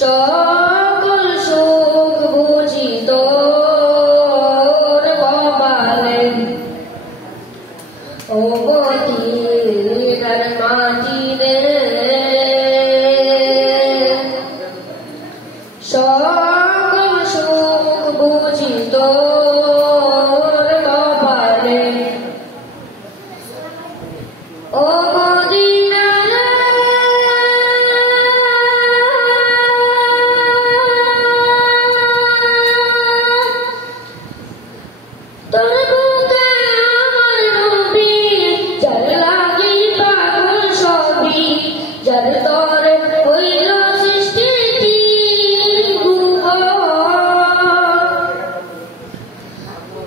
সকল সুখ বুঝি তোর কপালে ও গতির মাটিরে সকল সুখ বুঝি তোর কপালে ও তোর বুকে আমার নবী যার লাগি পাগল সবই যার তরে হইল সৃষ্টি ভুবন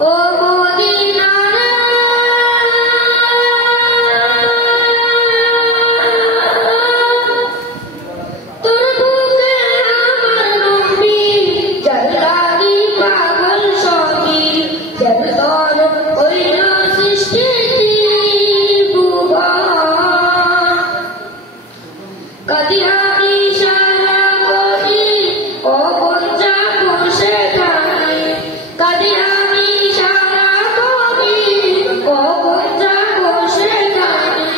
ও মদিনা তোর বুকে আমার নবী যার লাগি পাগল সবই যার তরে হইল সৃষ্টি ভুবন কাদি আমি সারা করি ও পঞ্চা বসে থাকি কাদি আমি সারা করি ও পঞ্চা বসে থাকি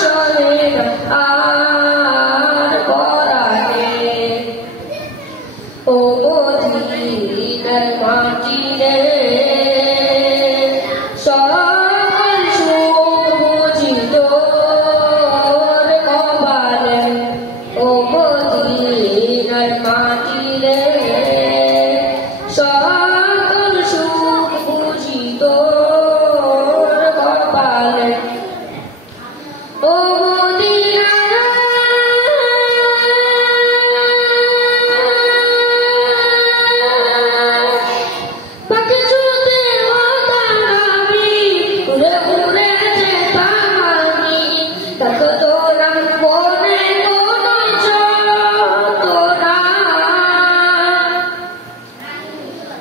সরে না আর পরাগে ও মদিনার মাটিরে সকল সুখ বুঝি তোর কপালে ও মদিনার মাটিরে সকল সুখ বুঝি তোর কপালে ও মদিনা পাখি ছুটে হতাম আমি উড়ে উড়ে যেতাম আমি দেখো তোরা মনে কোনো তোরা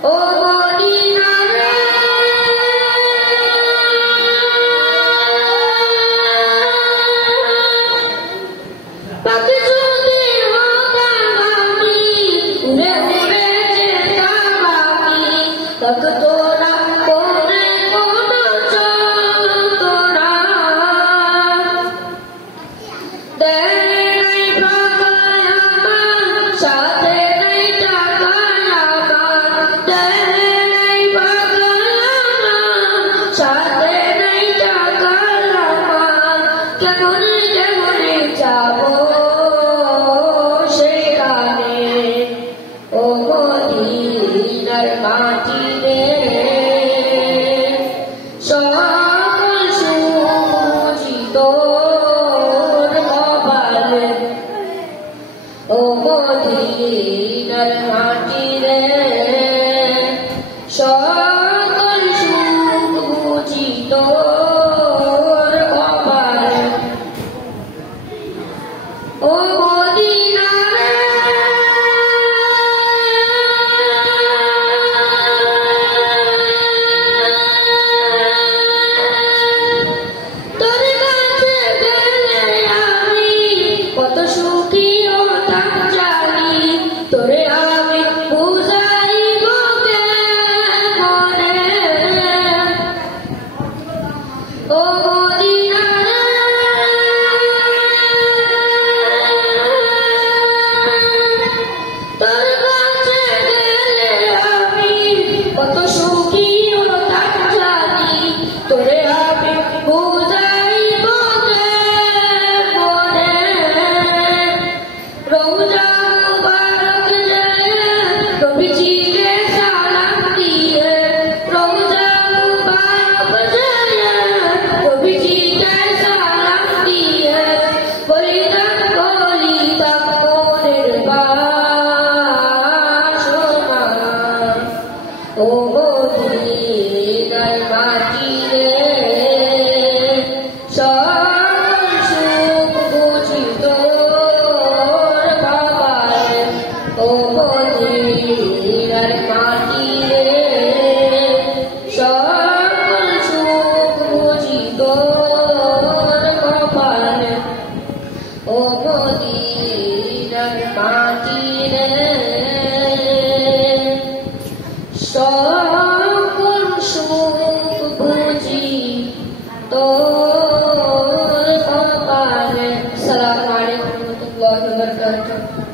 ও মদিনা পাখি ছুটে হতাম আমি উড়ে উড়ে যেতাম আমি দেখো তোরা মনে কোনো তোরা দেয় ভাগায় আমার সাথে নেই টাকা আমার দেয় ভাগায় আমার সাথে নেই টাকা আমার কেমন যাব সেখানে ও মদিনার মাটিরে সকল সুখ বুঝি তোর কপালে ও মদিনার মাটিরে সকল সুখ বুঝি তোর কপালে ও মদিনা তোর কাছে গেলে আমি কত সুখী হতাম জানি তোরে আমি বুঝাইব কেমনে ও মদিনা তোর কাছে গেলে আমি কত সুখী হতাম জানি তোরে আমি বুঝাইব কেমনে রোজা মুবারক যেয়ে নবীজিকে সালাম দিয়ে রোজা মুবারক যেয়ে নবীজিকে সালাম দিয়ে বলিতাম মনের বাসনা ও মদিনার মাটিরে ও মদিনার মাটি রে সকল সুখ বুঝি তোর কপালে। আসসালামু আলাইকুম ওয়া রাহমাতুল্লাহি ওয়া বারাকাতুহু।